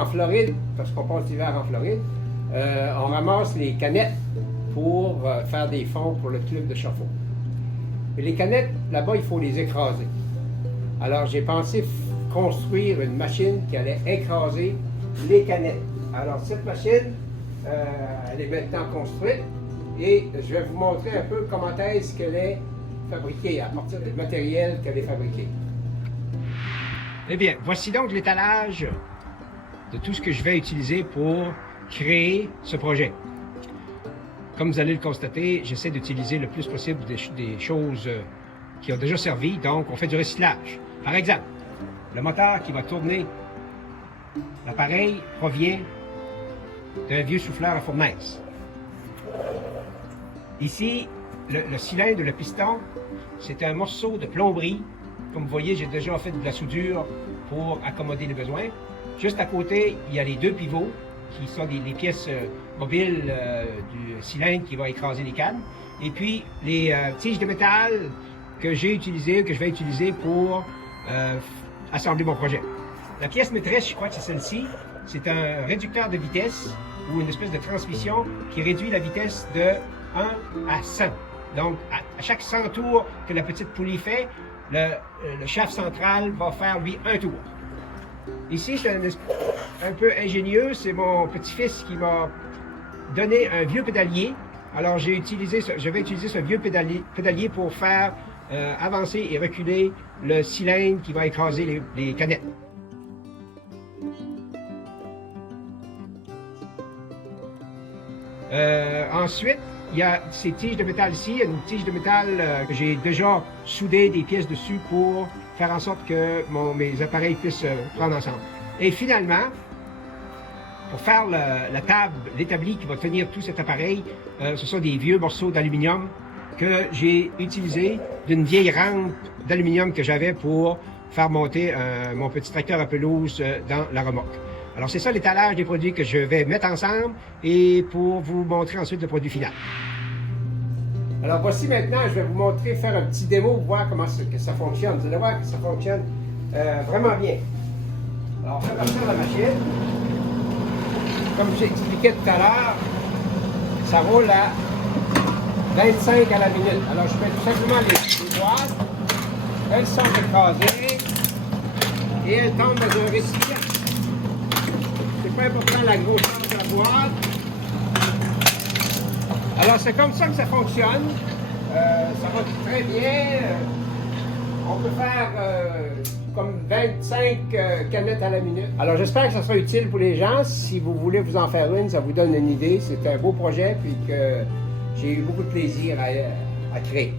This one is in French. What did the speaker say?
qu'en Floride, parce qu'on passe l'hiver en Floride, on ramasse les canettes pour faire des fonds pour le club de chauffe-eau. Mais les canettes, là-bas, il faut les écraser. Alors, j'ai pensé construire une machine qui allait écraser les canettes. Alors, cette machine, elle est maintenant construite et je vais vous montrer un peu comment est-ce qu'elle est fabriquée, à partir du matériel qu'elle est fabriquée. Eh bien, voici donc l'étalage de tout ce que je vais utiliser pour créer ce projet. Comme vous allez le constater, j'essaie d'utiliser le plus possible des choses qui ont déjà servi, donc on fait du recyclage. Par exemple, le moteur qui va tourner l'appareil provient d'un vieux souffleur à fournaise. Ici, le cylindre, le piston, c'est un morceau de plomberie. Comme vous voyez, j'ai déjà fait de la soudure pour accommoder les besoins. Juste à côté, il y a les deux pivots qui sont les pièces mobiles du cylindre qui va écraser les cannes. Et puis, les tiges de métal que j'ai utilisées, que je vais utiliser pour assembler mon projet. La pièce maîtresse, je crois que c'est celle-ci. C'est un réducteur de vitesse ou une espèce de transmission qui réduit la vitesse de 1 à 100. Donc, à chaque 100 tours que la petite poulie fait, le shaft central va faire, lui, un tour. Ici, c'est un peu ingénieux. C'est mon petit-fils qui m'a donné un vieux pédalier. Alors, je vais utiliser ce vieux pédalier pour faire avancer et reculer le cylindre qui va écraser les canettes. Ensuite, il y a ces tiges de métal ici. Il y a une tige de métal que j'ai déjà soudé des pièces dessus pour faire en sorte que mes appareils puissent prendre ensemble. Et finalement, pour faire la table, l'établi qui va tenir tout cet appareil, ce sont des vieux morceaux d'aluminium que j'ai utilisés d'une vieille rampe d'aluminium que j'avais pour faire monter mon petit tracteur à pelouse dans la remorque. Alors c'est ça l'étalage des produits que je vais mettre ensemble et pour vous montrer ensuite le produit final. Alors voici maintenant, je vais vous montrer, faire un petit démo pour voir comment que ça fonctionne. Vous allez voir que ça fonctionne vraiment bien. Alors on fait partir la machine. Comme j'expliquais tout à l'heure, ça roule à 25 à la minute. Alors je mets tout simplement les boîtes, elles sont écrasées et elles tombent dans un récipient. C'est pas important la grosseur de la boîte. Alors c'est comme ça que ça fonctionne. Ça va très bien. On peut faire comme 25 canettes à la minute. Alors j'espère que ça sera utile pour les gens. Si vous voulez vous en faire une, ça vous donne une idée. C'est un beau projet puis que j'ai eu beaucoup de plaisir à créer.